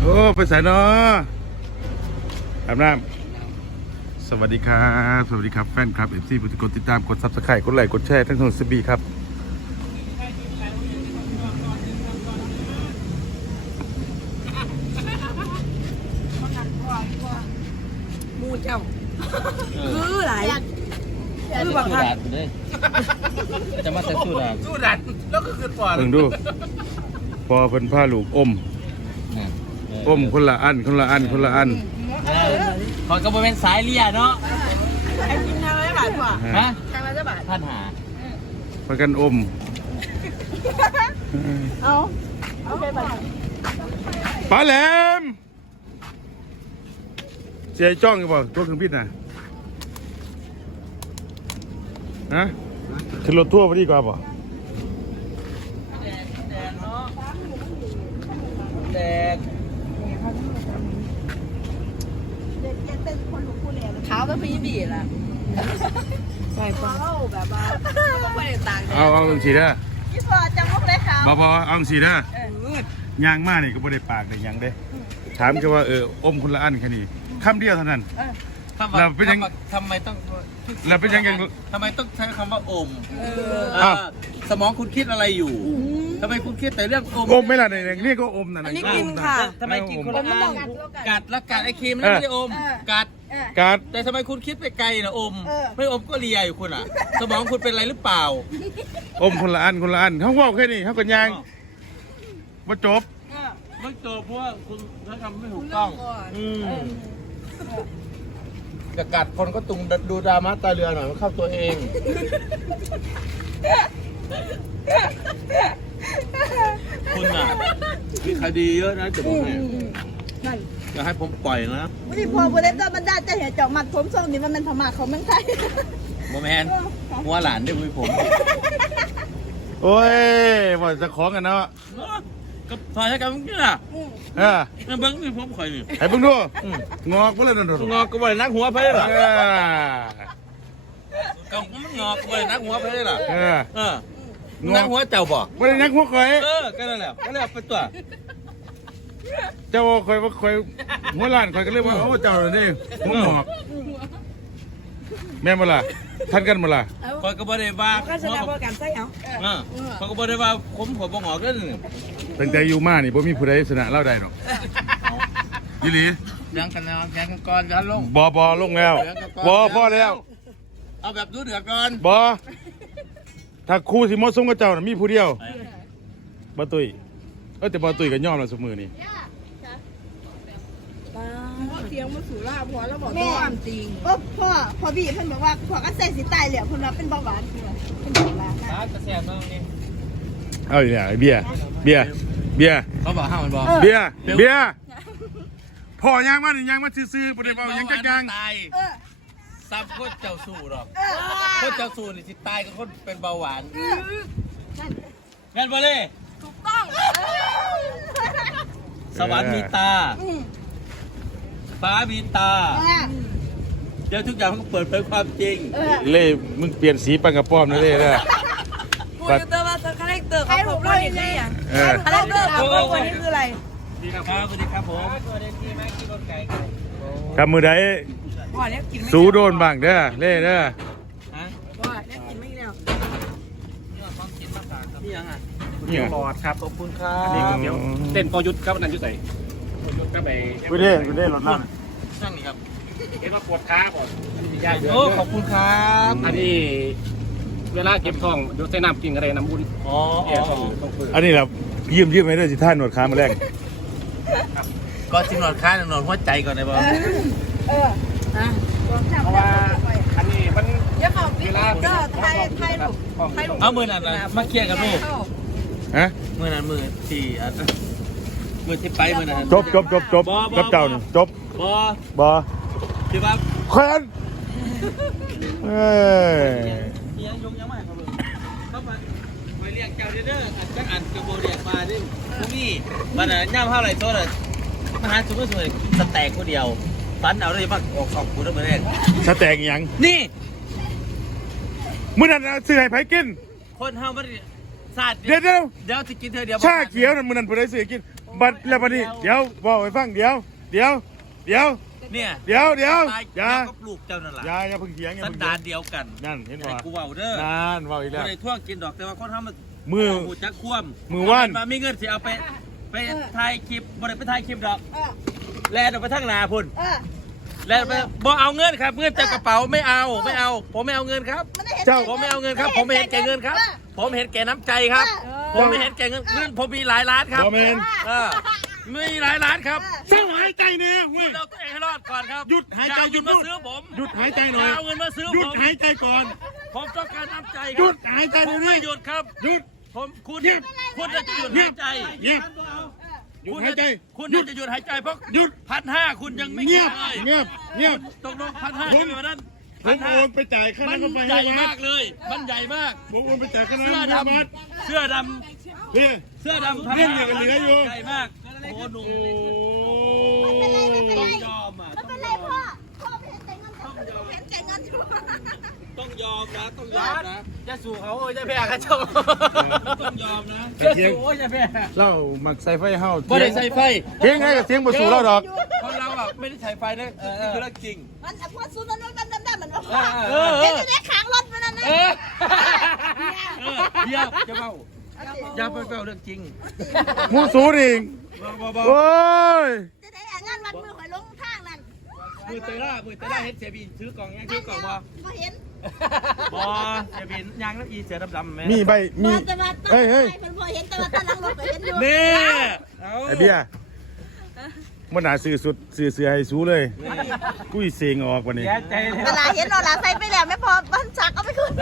โอ้ไปใส่เนาะอาบน้ำสวัสดีครับสวัสดีครับแฟนครับFCผู้กดติดตามกดซับสไครต์กดไลค์กดแชร์ทั้งทางซีบีครับมูเจ้าคือหลายคือแบบว่าจะมาแต่สู้ดันแล้วก็คือปอดเพิ่งดูพอเพิ่นผ้าลูกอมคนละอันคนละอันคนละอันขอยกระโบเป็นสายเลียเนาะไอ้กินทางละบาทกว่าฮะทางละบาทท่านหาพากันอมเอาไปบาทปลาแหลมเสียจ้องอยู่บ่ตัวเครื่องบินน่ะฮะขึ้นรถทั่วร์ไปดีกว่าบ่แดดเนาะแดดเท้าก็พี่บีล่ะใช่ป่ะแบบว่าไม่ได้ต่างเอาจังสีเด้อพี่พอจังมุกเลยค่ะบ่พอเอาจังสีเด้อย่างมากนี่ก็บ่ได้ปากได้หยังเด้ถามแค่ว่าอมคนละอันแค่นี้คำเดียวเท่านั้น เราเป็นยังทำไมต้องแล้วเป็นยังทำไมต้องใช้คำว่าอมอ้าวสมองคุณคิดอะไรอยู่ทำไมคุณคิดแต่เรื่องอมอมไม่ล่ะในนี่ก็อมนั่นอันนี้กินค่ะทำไมกินคนละอันกัดแล้วกัดไอ้ครีมแล้วไม่ได้อมกัดการแต่ทำไมคุณคิดไปไกลนะอม ไม่อมก็เลียอยู่คุณอ่ะ สมองคุณเป็นอะไรหรือเปล่าอมคนละอันคนละอันเขาว่าแค่นี้เขาก็ย่างว่าจบไม่เจอเพราะว่าคุณถ้าทำไม่ถูกต้องจะกัดคนก็ตุงดูดราม่าตาเรือหน่อยมันเข้าตัวเอง คุณอ่ะมีคดีเยอะนะจะบอกให้จะให้ผมปล่อยนะวันนี้พอบุเรศบรรดาจะเห็นเจาะมัดผมทรงนี้มันเป็นธรรมะของเมืองไทยโมแมนหัวหลานได้คุยผมโอ้ยว่าจะของกันเนาะก็พอใช้กันนี่น่ะเบิ้งนี่ผมคอยนี่ให้เพิ่งดูงอกเพื่อนนั่นดูงอกก็บ่ได้นักหัวไปเลยล่ะเออก็มันงอกก็บ่ได้นักหัวไปเลยล่ะเออนักหัวเจ้าบ่ไม่ได้นักหัวข่อยก็นั่นแหละก็เลยไปตัวเจ้าข่อยว่าข่อยหัวล้านข่อยก็เรียกว่าโอ้เจ้าเนี่ยหัวงอกแม่นบ่ล่ะท่านกันบ่ล่ะคอยก็บ่ได้ว่าก็แสดงว่าการใส่เอาคอยก็บ่ได้ว่าผมบ่งอกเด้อนี่ตั้งแต่อยู่มานี่บ่มีผู้ใดชนะเล่าได้หรอกยี่หลียังกันแล้วยังกันก่อนกันลงบอลงแล้วบอพ่อแล้วเอาแบบดูเดือดก่อนบอถ้าครูสิมอสงกับเจ้าน่ะมีผู้เดียวบอตุยแต่บอตุยก็ย่อมแล้วสมือนี่เสียงมันสูราพอแล้วบอกความจริงพ่อบีเพิ่นบอกว่าพ่อก็ใส่สีตายเหลี่ยมเพิ่นว่าเป็นเบาหวานเป็นเบาหวานจะแซ่บมากนี่เอาอีกเนี่ยเบียร์เขาบอกห้ามมันบอกเบียร์พ่อย่างมานี่ย่างมาซื่อๆบ่ได้เว้าหยังจักอย่างตายซ้ำคนเจ้าสู้หรอกคนเจ้าสู้นี่สิตายก็คนเป็นเบาหวานงั้นบ่เลยถูกต้องสวรรค์มีตาฟ้ามีตาเดี๋ยวทุกอย่างมันก็เปิดเผยความจริงเล่มึงเปลี่ยนสีปังกระป้อมนะเล่เด้อพูดเตอร์ว่าคาแรคเตอร์เขาผมว่าอย่างนี้อย่างคาแรคเตอร์ของคนนี้คืออะไรดีครับสวัสดีครับผมสวัสดีที่แม่กินรถไก่กับมือใดพ่อเนี่ยกินไม่สูโดนบ้างเด้อเล่เด้อฮะพ่อเนี่ยกินไม่แล้วนี่ยังอ่ะนี่หลอดครับขอบคุณครับนี่เดี๋ยวเต้นปอยุทธครับนั่นยุทธใส่ปอยุทธก็ไปกูได้รถนั่นนั่งนี่ครับเห็นว่าปวดขาก่อนอันนี้ยากเยอะโอ้ขอบคุณครับอันนี้เวลาเก็บทองเดี๋ยวใส่น้ำกินอะไรน้ำบุญอ๋อแก่ต้องเปิดอันนี้แหละยืมให้ด้วยสิท่านหนวดขามาแรกก็จิ้มหนวดค้าหนวดหัวใจก่อนได้ป่ะเพราะว่าอันนี้มันเดี๋ยวเขาพี่ก็ไทยลูกเอามือนั่นนะมาเคลียร์กันลูกฮะมือนั้นมือที่มือที่ไปมือนั้นจบกับเจ้านี่จบบอที่ว่าแขวนเอ้ยยังยงยังไม่เขาเลยเขาไปเรียกเจ้าเด้อจังอันกระโบเรียกมาดิพวกนี้มันน่ะย่ำเท่าไรโซ่เลยมหาสุขสวยสแต็กคนเดียวฟันเอาเลยมาออกกูได้มาแรกสแต็กอีหยังนี่มื้อนั้นซื้อให้ไผกินคนเฮามันศาสตร์เดี๋ยวเดี๋ยวจะกินเธอเดียวชาเขียวนั่นมื้อนั้นผู้ใดซื้อให้กินบัดแล้วบัดนี้เดี๋ยวบอกให้ฟังเดี๋ยวเนี่ยเดี๋ยวตายอย่าเดียวกับลูกเจ้านั่นแหละอย่าเพิ่งเถียงอย่าสันเพิ่งดาเถียงนเดียวกันนั่นเห็นไอ้บ่กูเว้าเด้อนั่นว่าอีกแล้วบ่ได้ท่วงกินดอกแต่ว่าคนทำมันมือหูจักคว่ำมือว่านมามีเงินสิเอาไปถ่ายคลิปบ่ได้ไปถ่ายคลิปดอกแลนออกไปทางหน้าพุ่นแลนไปบ่เอาเงินครับเงินจากกระเป๋าไม่เอาผมไม่เอาเงินครับเจ้าผมไม่เอาเงินครับ ผมไม่เห็นแก่เงินครับ ผมเห็นแก่น้ำใจครับ ผมไม่เห็นแก่เงินผมมีหลายล้านครับบ่แม่นมีหลายล้านครับเศร้าหายใจเนี่ยเว้ยเราตัวเองให้รอดก่อนครับหยุดหายใจอหยุดมาซื้อผมหยุดหายใจหน่อยอย่าเอาเงินมาซื้อหยุดผมหายใจก่อนผมต้องการน้ำใจคหยุรัดหายใจผเดี๋ยมวไม่นี้หยุดครับหยุดคุณเงียบคุณจะหยุดเงีหาย ยบใจเงียบหยุดหายใจคุณหยุดจะหยุดหายใจเพราะหยุด 1,500คุณยังไม่เงียบเลยเงียบเงียบตกลง1,500 ผมใช่ไหมวันนั้นผมโอนไปจ่ายค่ามันน้ำกาแฟใหให้ญ่วัมาดกเลย มันใหญ่มากผมโอนไปจ่ายค่าเสื้อน้ำดให้วัดำเสื้อดเฮ้ยำเสื้อดำเรื่องอย่างเหลืออยู่ใหญ่มากโอ้โหหนุ่มไม่เป็นไรต้องยอมอ่ะไม่เป็นไรพ่อไม่เห็นแต่เงินเห็นแต่เงินอยู่ต้องยอมนะต้องยอมนะจะสู่เขาจะแพ้กันเจ้าต้องยอมนะแต่เถียงจะแพ้เล่ามักใส่ไฟเฮาบ่ได้ใส่ไฟเถียงไงกับเถียงบ่สู่เราดอกคนเราอ่ะไม่ได้ใส่ไฟนะนี่คือเรื่องจริงมันพวกซูนนั่นดำๆมันว่าเออเห็นอยู่ในขางรถมันนั่นนะเดี๋ยวจะเบ้าอย่าไปเบ้าเรื่องจริงมูสูนี่บ่โอ้ยจะได้งานวัดมือข่อยลงทางนั่นมือเตล่าเฮ็ดเสียบินซื้อกล่องยังซื้อกล่องบ่บ่เห็นบ่เสียบินยางแล้วอีเสือดำๆแม่มีใบมีบ่จะมาตั้งเฮ้ยเฮ้ยเพิ่นบ่เห็นแต่ว่าตั้งหลังรถก็เห็นอยู่นี่ไอ้เบี้ยมันหนาซื้อสุดซื้อเสือให้สูเลยกุ้ยเสียงออกวันนี้แย่ใจเลยเวลาเห็นเราลาใส่ไปแล้วไม่พอบ้านจักเอาไปคืน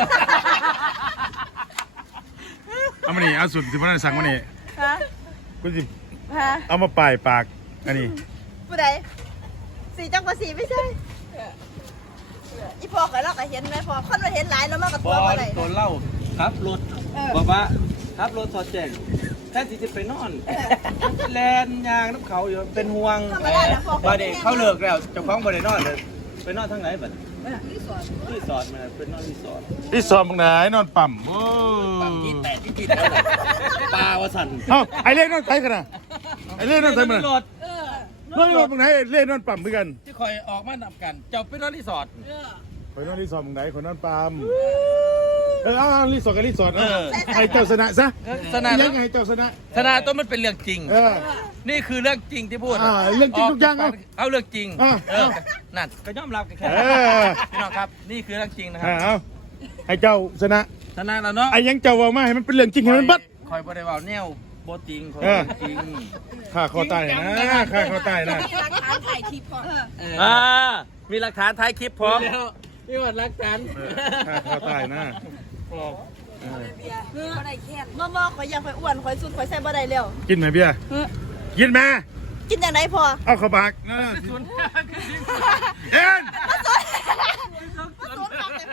เอามานี่เอาสุดที่พนันสั่งมานี่ฮะกูสิฮะเอามาป่ายปากอันนี้ผู้ใดสีจังกว่าสีไม่ใช่อีพอกับเราก็เห็นไหมพอคนมาเห็นหลายแล้วมันก็บตัวอมาลเลยตัวเล่าครับรถบอกว่าครับรถสอดแจงแค่ที่จะไปนอนแลนยางน้ำเขาอยู่เป็นห่วงบ่ได้เขาเลิกแล้วเจ้าของบ่ได้นอนเลยไปนอนทางไหนบัดรีสอร์ทมันเป็นนอนรีสอร์ทที่สอบบางไหนนอนปั่มโอ้ปั๊มที่แตะที่ติดแล้วปลาวสั่นเอ้าไอเล่นนอนไทยกันนะไอเล่นนอนไทยมันรถนอนบางไหนเล่นนอนปั่มเหมือนกันที่คอยออกมานำกันเจ้าไปนอนรีสอร์ทไปนอนรีสอร์ทบางไหนคนนอนปั่มเอารีสอร์ทกับรีสอร์ทไอเจ้าชนะซะสนายังไงเจ้าชนะสนาต้นมันเป็นเรื่องจริง นี่คือเรื่องจริงที่พูดเรื่องจริงทุกอย่างเอาเรื่องจริง นั่นก็ยอมรับกันแค่พี่น้องครับ นี่คือเรื่องจริงนะครับเอาให้เจ้าชนะชนะแล้วเนาะไอ้ยังเจ้าว่ามาให้มันเป็นเรื่องจริงให้มันบัดคอยบริวารแนวโบจริงคอยจริงข้าคอตายนะข้าคอตายนะมีหลักฐานถ่ายคลิปพอมีหลักฐานท้ายคลิปพร้อมนี่ว่าหลักฐานข้าคอตายนะอะไรแค่บ่ข่อยอยากข่อยอ้วนข่อยสุดข่อยใส่บ่ได้แล้วกินไหมเบี้ยกินไหมกินอย่างไรพอเอาเข้าปากเอ็นมาสวนขับเลย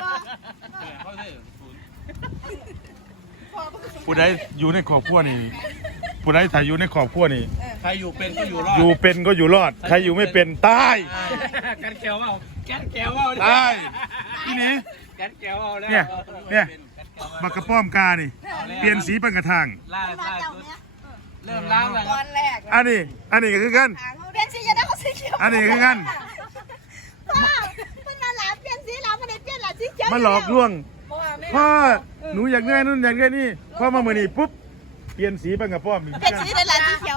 พอผู้ใดอยู่ในครอบครัวนี่ผู้ใดถ้าอยู่ในครอบครัวนี่ใครอยู่เป็นก็อยู่รอดอยู่เป็นก็อยู่รอดใครอยู่ไม่เป็นตายกันแก้วเอาแก๊สแก้วเอาตายที่นี่แก๊สแก้วเอาแล้วเนี่ยบักกระป้อมกานี่เปลี่ยนสีเป็นกระทางล่ามาสุเจ้าดเนี้ยเริ่มล้างแล้วตอนแรกอันนี้ก็คือกันเปลี่ยนสีจะได้เขาสีเขียวอันนี้คือกันพ่อมันมาหลานเปลี่ยนสีหลานมันได้เปลี่ยนหลานสีเขียวมาหลอกลวงพ่อหนูอยากได้นู่นอยากได้นี่พ่อมาเมื่อนี้ปุ๊บเปลี่ยนสีเป็นกระป้อมอีกเปลี่ยนสีได้หลานสีเขียว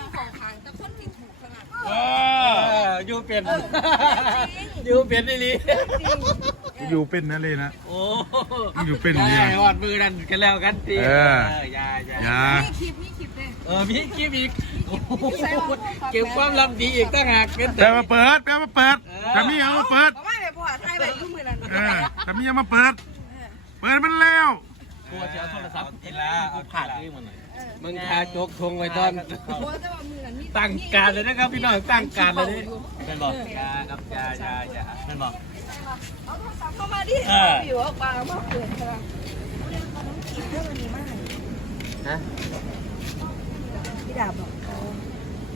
อยู่เป็นอยู่เป็นนี่ลีอยู่เป็นนั่นเลยนะโอ้อยู่เป็นนี่เนี่ยหอดมือนั่นกันแล้วกันตีอย่ามีคลิปมีคลิปอีกเก็บความลับดีอีกตั้งหากเป็นแต่มาเปิดแต่มีเอามาเปิดไม่แบบพ่อไทยแบบทุกมือนั่นแต่มีเอามาเปิดมันแล้วกลัวจะเอาโทรศัพท์ทีละเอาขาดนี่มันหน่อยมึงทาโจกทงไว้ตอนตั้งการเลยนะครับพี่น้องตั้งการเลยนี่เป็นบอกยาครับยาเป็นบอกเอาโทรศัพท์เข้ามาดิผิวออกมามาเปิดค่ะเรื่องนี้มากฮะพี่ดาบบอก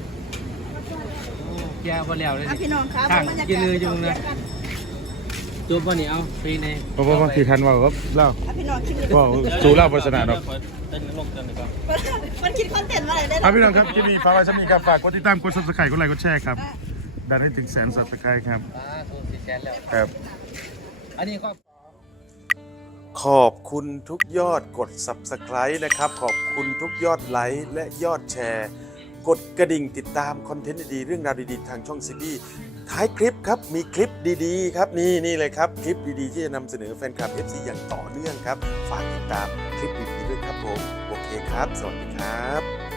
แย่พอแล้วเลยพี่น้องครับกินเลยอยู่นะตัวบ่นี่เอาเพลงในเพราะว่าที่ทันว่าครับเล่าอ่ะพี่น้องคิดดิว่าสู่เล่าโฆษณาดอกเต้นลงกันดีกว่ามันคิดคอนเทนต์อะไรได้ครับพี่น้องครับที่มีฟ้าไว้สมีครับฝากกดติดตามกด subscribe กดไลค์กดแชร์ครับดันให้ถึง100,000 subscribe ครับสูง400,000แล้วครับอันนี้ก็ขอบคุณทุกยอดกด subscribe นะครับขอบคุณทุกยอดไลค์และยอดแชร์กดกระดิ่งติดตามคอนเทนต์ดีๆเรื่องราวดีๆทางช่องซีบีท้ายคลิปครับมีคลิปดีๆครับนี่เลยครับคลิปดีๆที่จะนำเสนอแฟนคลับ FC อย่างต่อเนื่องครับฝากติดตามคลิปดีๆด้วยครับผมโอเคครับสวัสดีครับ